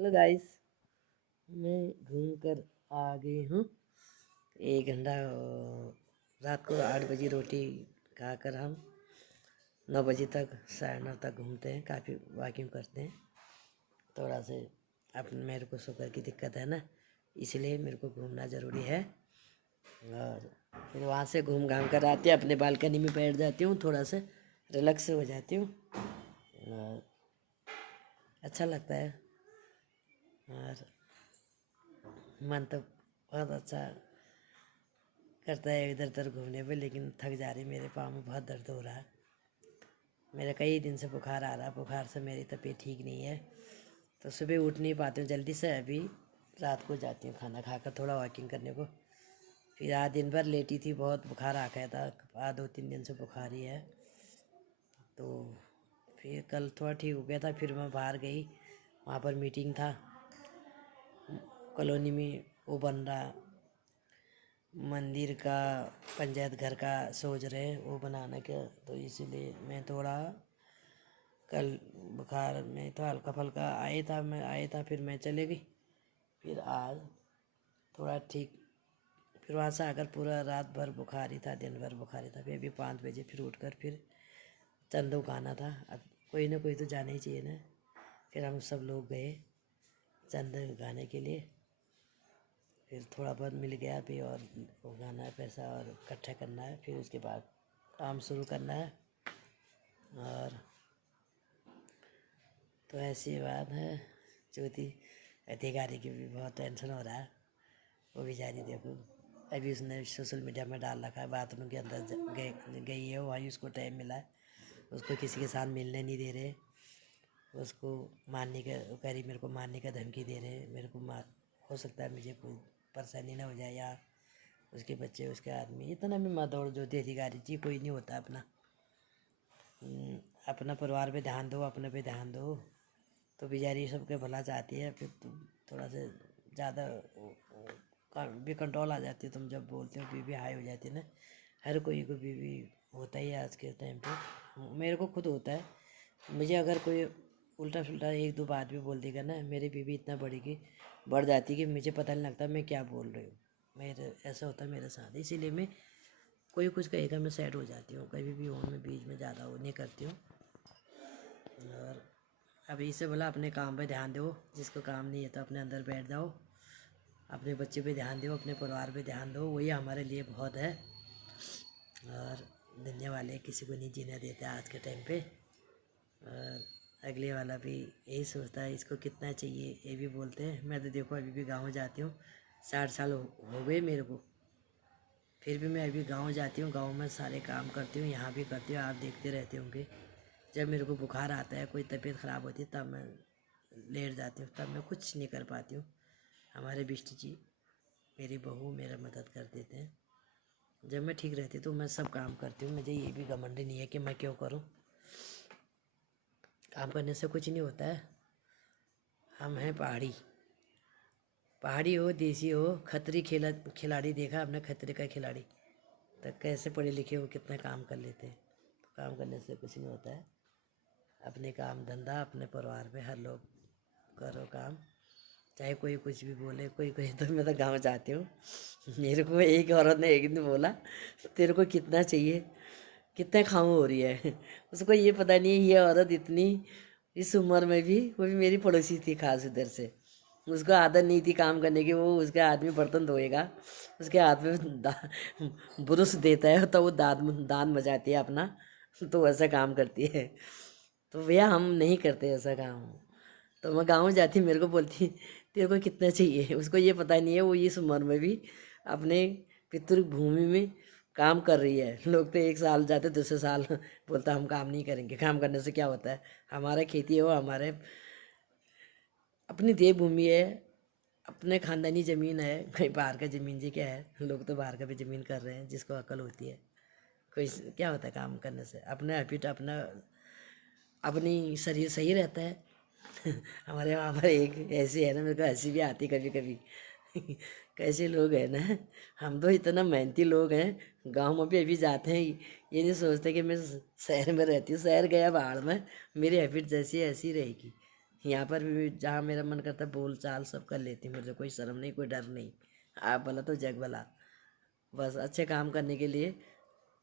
Hello guys, मैं घूम कर आ गई हूँ। 1 घंटा रात को 8 बजे रोटी खाकर हम 9 बजे तक 9:30 तक घूमते हैं। काफ़ी वॉकिंग करते हैं। थोड़ा से अपने मेरे को शुगर की दिक्कत है ना, इसलिए मेरे को घूमना ज़रूरी है। और फिर वहाँ से घूम घाम कर आते अपने बालकनी में बैठ जाती हूँ, थोड़ा सा रिलैक्स हो जाती हूँ और अच्छा लगता है। और मन तो बहुत अच्छा करता है इधर उधर घूमने पे, लेकिन थक जा रही, मेरे पाँव में बहुत दर्द हो रहा है। मेरा कई दिन से बुखार आ रहा है, बुखार से मेरी तबीयत ठीक नहीं है, तो सुबह उठ नहीं पाती हूँ जल्दी से। अभी रात को जाती हूँ खाना खाकर थोड़ा वॉकिंग करने को। फिर आज दिन भर लेटी थी, बहुत बुखार आ गया था। आज 2-3 दिन से बुखार ही है। तो फिर कल थोड़ा ठीक हो गया था, फिर मैं बाहर गई, वहाँ पर मीटिंग था कॉलोनी में। वो बन रहा मंदिर का, पंचायत घर का सोच रहे हैं वो बनाने का, तो इसीलिए मैं थोड़ा कल बुखार में तो हल्का फल्का आया था, फिर मैं चले गई। फिर आज थोड़ा ठीक, फिर वहाँ से आकर पूरा रात भर बुखार ही था, दिन भर बुखार ही था। फिर अभी 5 बजे फिर उठकर फिर चंदो का आना था। अब कोई ना कोई तो जाना ही चाहिए ना। फिर हम सब लोग गए चंदो गाने के लिए। फिर थोड़ा बहुत मिल गया अभी, और उगाना है पैसा और इकट्ठा करना है, फिर उसके बाद काम शुरू करना है। और तो ऐसी बात है। ज्योति अधिकारी की भी बहुत टेंशन हो रहा है। वो बेचारी देखो, अभी उसने सोशल मीडिया में डाल रखा है बाथरूम के अंदर गई है, वहीं उसको टाइम मिला है, उसको किसी के साथ मिलने नहीं दे रहे, उसको मारने का कह रही, मेरे को मारने का धमकी दे रहे, मेरे को मार, हो सकता है मुझे कोई परेशानी ना हो जाए, या उसके बच्चे उसके आदमी। इतना भी मत दौड़, ज्योति अधिकारी जी, कोई नहीं होता अपना। अपना परिवार पे ध्यान दो, अपने पे ध्यान दो, तो बेचारी सबके भला चाहती है। फिर तुम थोड़ा से ज़्यादा भी कंट्रोल आ जाती है, तुम जब बोलते हो बीबी हाई हो जाती है ना। हर कोई को बीबी होता ही है आज के टाइम पे, मेरे को खुद होता है। मुझे अगर कोई उल्टा सुल्टा 1-2 बात भी बोल देगा ना, मेरी बीबी इतना बढ़ जाती कि मुझे पता नहीं लगता मैं क्या बोल रही हूँ। मेरे ऐसा होता है मेरे साथ, इसीलिए मैं कोई कुछ कहेगा मैं सेट हो जाती हूँ, कभी भी हूँ मैं बीच में ज़्यादा वो नहीं करती हूँ। और अभी इसे बोला अपने काम पे ध्यान दो, जिसको काम नहीं है तो अपने अंदर बैठ जाओ, अपने बच्चे पे ध्यान दो, अपने परिवार पे ध्यान दो, वही हमारे लिए बहुत है। और दुनिया वाले किसी को नहीं जीने देते आज के टाइम पे। और अगले वाला भी यही सोचता है इसको कितना चाहिए, ये भी बोलते हैं। मैं तो देखो अभी भी गाँव जाती हूँ, 60 साल हो गए मेरे को, फिर भी मैं अभी गाँव जाती हूँ, गाँव में सारे काम करती हूँ, यहाँ भी करती हूँ, आप देखते रहते होंगे। जब मेरे को बुखार आता है, कोई तबीयत ख़राब होती है, तब मैं लेट जाती हूँ, तब मैं कुछ नहीं कर पाती हूँ। हमारे बिष्ट जी, मेरी बहू मेरा मदद कर देते हैं। जब मैं ठीक रहती तो मैं सब काम करती हूँ, मुझे ये भी घमंड नहीं है कि मैं क्यों करूँ। काम करने से कुछ नहीं होता है। हम हैं पहाड़ी, पहाड़ी हो देसी हो, खतरी खिलाड़ी देखा अपने खतरे का खिलाड़ी, तो कैसे पढ़े लिखे हो कितना काम कर लेते हैं। तो काम करने से कुछ नहीं होता है। अपने काम धंधा, अपने परिवार में हर लोग करो काम, चाहे कोई कुछ भी बोले। कोई कोई तो मैं तो गाँव जाती हूँ, मेरे को एक औरत ने एक दिन बोला, तेरे को कितना चाहिए, कितना खाऊं हो रही है। उसको ये पता नहीं है ये औरत इतनी इस उम्र में भी, वो भी मेरी पड़ोसी थी खास इधर से, उसको आदत नहीं थी काम करने की। वो उसके आदमी बर्तन धोएगा, उसके हाथ में ब्रुश देता है तो वो दान बजाती है अपना, तो वैसा काम करती है। तो भैया हम नहीं करते ऐसा काम। तो मैं गाँव जाती, मेरे को बोलती तेरे को कितना चाहिए। उसको ये पता नहीं है वो इस उम्र में भी अपने पितृभूमि में काम कर रही है। लोग तो 1 साल जाते, दूसरे साल बोलता हम काम नहीं करेंगे। काम करने से क्या होता है, हमारा खेती है वो हमारे अपनी देवभूमि है, अपने खानदानी ज़मीन है, कहीं बाहर का ज़मीन जी क्या है। लोग तो बाहर का भी ज़मीन कर रहे हैं, जिसको अकल होती है। कोई क्या होता है काम करने से, अपने हैबिट अपना अपनी शरीर सही रहता है। हमारे वहाँ पर एक ऐसी है ना, मेरे को हंसी भी आती कभी कभी। कैसे लोग हैं ना, हम तो इतना मेहनती लोग हैं, गांव में भी अभी जाते हैं, ये नहीं सोचते कि मैं शहर में रहती हूँ। शहर गया बाहर में, मेरी हैबिट जैसी है ऐसी रहेगी। यहाँ पर भी जहाँ मेरा मन करता है बोल चाल सब कर लेती हूँ, मुझे कोई शर्म नहीं, कोई डर नहीं। आप भला तो जग भला। बस अच्छे काम करने के लिए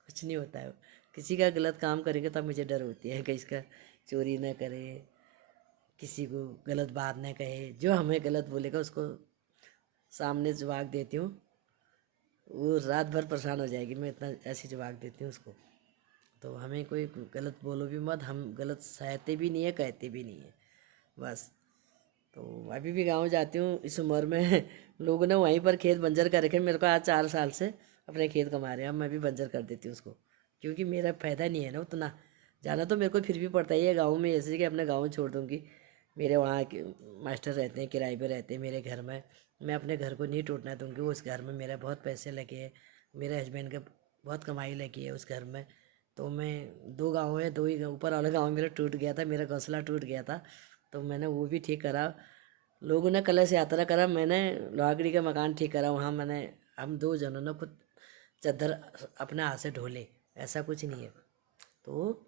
कुछ नहीं होता है। किसी का गलत काम करेंगे तब मुझे डर होती है कि इसका चोरी न करे, किसी को गलत बात न कहे, जो हमें गलत बोलेगा उसको सामने जवाब देती हूँ, वो रात भर परेशान हो जाएगी। मैं इतना ऐसी जवाब देती हूँ उसको। तो हमें कोई गलत बोलो भी मत, हम गलत सहते भी नहीं है, कहते भी नहीं है बस। तो अभी भी गांव जाती हूँ इस उम्र में लोगों ने वहीं पर खेत बंजर कर रखे। मेरे को आज 4 साल से अपने खेत कमा रहे हैं, अब मैं भी बंजर कर देती हूँ उसको, क्योंकि मेरा फ़ायदा नहीं है ना उतना। जाना तो मेरे को फिर भी पड़ता ही है गाँव में, ऐसे कि अपने गाँव छोड़ दूँगी। मेरे वहाँ के मास्टर रहते हैं, किराए पे रहते हैं मेरे घर में। मैं अपने घर को नहीं टूटना दूँगी। उस घर में मेरा बहुत पैसे लगे हैं, मेरे हस्बैंड के बहुत कमाई लगी है उस घर में। तो मैं 2 गाँव है, 2 ही ऊपर वाला गाँव मेरा टूट गया था, मेरा घोंसला टूट गया था, तो मैंने वो भी ठीक करा। लोगों ने कलश यात्रा करा, मैंने लोहागड़ी का मकान ठीक करा। वहाँ मैंने हम 2 जनों ने खुद चादर अपने हाथ से ढोले, ऐसा कुछ नहीं है। तो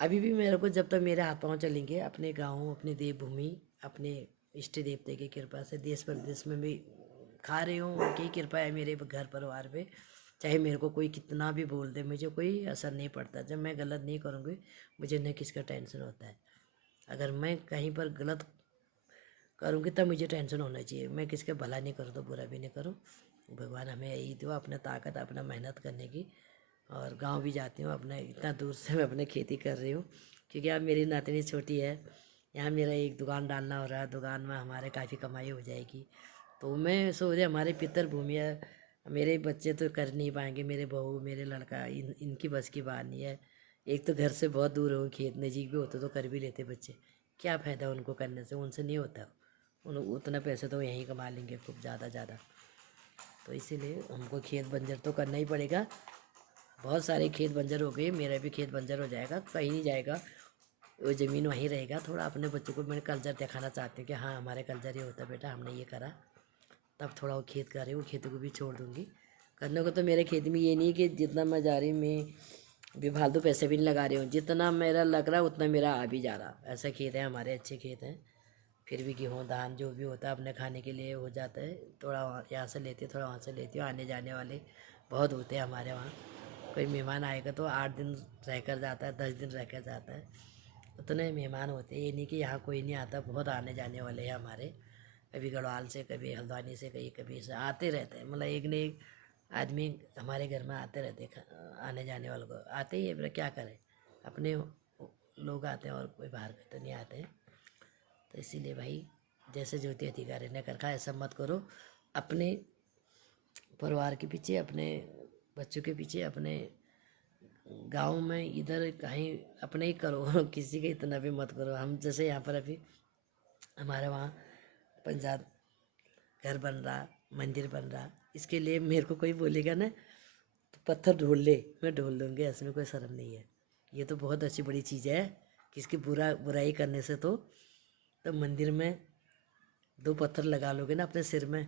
अभी भी मेरे को जब तक मेरे हाथ पाँव चलेंगे, अपने गाँव, अपने देवभूमि, अपने इष्ट देवते की कृपा से देश प्रदेश में भी खा रही हूँ, उनकी कृपा है मेरे घर परिवार पे। चाहे मेरे को कोई कितना भी बोल दे, मुझे कोई असर नहीं पड़ता। जब मैं गलत नहीं करूँगी, मुझे न किसका टेंशन होता है। अगर मैं कहीं पर गलत करूँगी तब मुझे टेंशन होना चाहिए। मैं किसके भला नहीं करूँ तो बुरा भी नहीं करूँ। भगवान हमें यही दो, अपना ताकत, अपना मेहनत करने की। और गांव भी जाती हूँ, अपने इतना दूर से मैं अपने खेती कर रही हूँ, क्योंकि अब मेरी नातनी छोटी है। यहाँ मेरा एक दुकान डालना हो रहा है, दुकान में हमारे काफ़ी कमाई हो जाएगी। तो मैं सोच रही, हमारे पितर भूमि है, मेरे बच्चे तो कर नहीं पाएंगे, मेरे बहू, मेरे लड़का, इनकी बस की बात नहीं है। एक तो घर से बहुत दूर हो, खेत नज़दीक भी होते तो कर भी लेते बच्चे। क्या फ़ायदा उनको करने से, उनसे नहीं होता। उन उतना पैसे तो यहीं कमा लेंगे खूब ज़्यादा। तो इसीलिए हमको खेत बंजर तो करना ही पड़ेगा। बहुत सारे खेत बंजर हो गए, मेरा भी खेत बंजर हो जाएगा, कहीं नहीं जाएगा, वो ज़मीन वहीं रहेगा। थोड़ा अपने बच्चों को मैं कल्चर दिखाना चाहती हूँ कि हाँ हमारे कल्चर ये होता है बेटा, हमने ये करा। तब थोड़ा वो खेत कर रही हूँ, खेती को भी छोड़ दूँगी करने को। तो मेरे खेत में ये नहीं कि जितना मैं जा रही हूँ मैं भी फालतू पैसे भी नहीं लगा रही हूँ, जितना मेरा लग रहा है उतना मेरा आ भी जा रहा। ऐसा खेत है हमारे, अच्छे खेत हैं। फिर भी गेहूँ धान जो भी होता है अपने खाने के लिए हो जाता है। थोड़ा यहाँ से लेती हूँ, थोड़ा वहाँ से लेती हूँ। आने जाने वाले बहुत होते हैं हमारे वहाँ। कोई मेहमान आएगा तो 8 दिन रह कर जाता है, 10 दिन रह कर जाता है। उतने मेहमान होते हैं, ये नहीं कि यहाँ कोई नहीं आता। बहुत आने जाने वाले हैं हमारे, कभी गढ़वाल से, कभी हल्द्वानी से, कभी से आते रहते हैं। मतलब एक न एक आदमी हमारे घर में आते रहते हैं, आने जाने वालों को आते ही है। क्या करें, अपने लोग आते हैं और कोई बाहर के तो नहीं आते हैं। तो इसीलिए भाई, जैसे ज्योति अधिकारी ने कर कहा, ऐसा मत करो। अपने परिवार के पीछे, अपने बच्चों के पीछे, अपने गांव में इधर कहीं अपने ही करो किसी के इतना भी मत करो। हम जैसे यहाँ पर अभी हमारे वहाँ पंचायत घर बन रहा, मंदिर बन रहा, इसके लिए मेरे को कोई बोलेगा ना तो पत्थर ढोल ले, मैं ढोल दूँगी, ऐसे में कोई शर्म नहीं है। ये तो बहुत अच्छी बड़ी चीज़ है। किसकी बुराई करने से तो मंदिर में 2 पत्थर लगा लोगे ना अपने सिर में,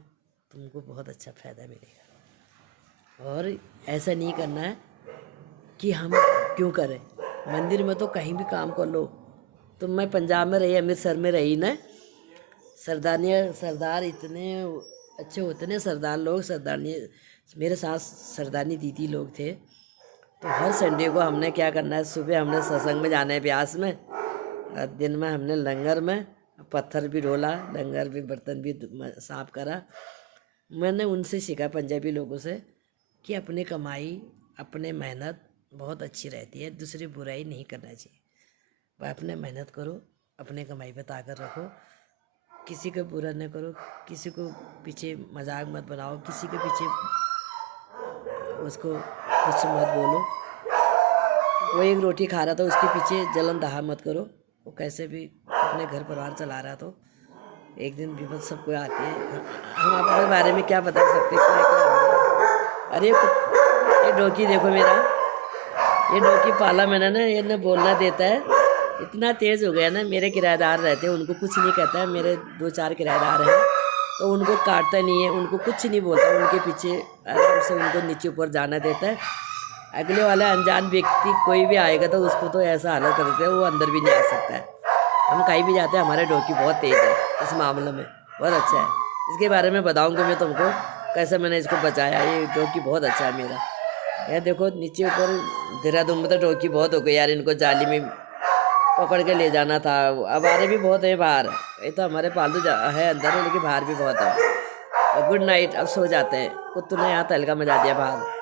तुमको बहुत अच्छा फ़ायदा मिलेगा। और ऐसा नहीं करना है कि हम क्यों करें, मंदिर में तो कहीं भी काम कर लो। तो मैं पंजाब में रही, अमृतसर में रही ना, सरदार इतने अच्छे होते हैं सरदार लोग। सरदारनी, मेरे साथ सरदारनी दीदी लोग थे। तो हर संडे को हमने क्या करना है, सुबह हमने सत्संग में जाना है ब्यास में, और दिन में हमने लंगर में पत्थर भी ढोला, लंगर भी, बर्तन भी साफ करा। मैंने उनसे सीखा, पंजाबी लोगों से, कि अपनी कमाई, अपने मेहनत बहुत अच्छी रहती है, दूसरी बुराई नहीं करना चाहिए। भाई अपने मेहनत करो, अपने कमाई पे ताकत रखो, किसी का बुरा न करो, किसी को पीछे मजाक मत बनाओ, किसी के पीछे उसको कुछ मत बोलो। वो एक रोटी खा रहा था, उसके पीछे जलन दहा मत करो। वो कैसे भी अपने घर परिवार चला रहा, तो एक दिन विपद सबको आती है। हम अपने बारे में क्या बता सकते क्या। अरे ये डोकी देखो मेरा, ये डोकी पाला मैंने ना, ये न बोलना देता है, इतना तेज़ हो गया ना। मेरे किराएदार रहते हैं, उनको कुछ नहीं कहता है। मेरे 2-4 किराएदार हैं, तो उनको काटता नहीं है, उनको कुछ नहीं बोलता, उनके पीछे आराम से उनको नीचे ऊपर जाना देता है। अगले वाला अनजान व्यक्ति कोई भी आएगा तो उसको तो ऐसा हालत कर देता है, वो अंदर भी नहीं आ सकता है। हम कहीं भी जाते हैं, हमारे डॉगी बहुत तेज़ है इस मामले में, बहुत अच्छा है। इसके बारे में बताऊंगा मैं तुमको कैसे मैंने इसको बचाया। ये डॉगी बहुत अच्छा है मेरा। यार देखो नीचे ऊपर देहरादून में तो डॉगी बहुत हो गई यार, इनको जाली में पकड़ के ले जाना था। अब आ रहे भी बहुत है बाहर, ये तो हमारे पालतू है अंदर है, लेकिन बाहर भी बहुत है। गुड नाइट, अब सो जाते हैं। कुत्तों ने यहाँ तहलका मचा दिया बाहर।